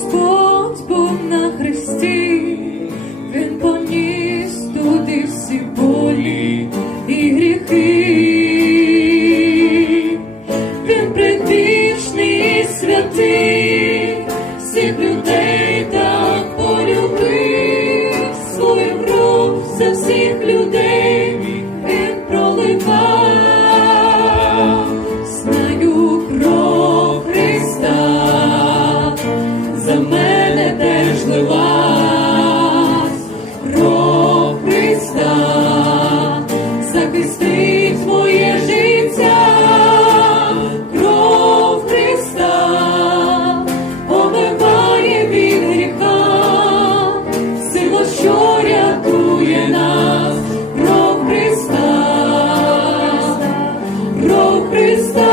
Господь був на хресті, Він поніс туди всі болі і гріхи, Він прибіжний і святий, всіх людей так полюбив, свою кров за всіх людей. за мене теж лилась кров Христа, захисти твоє життя, про Христа, обиває від гріха, сила, що рятує нас, про Христа, про Христа.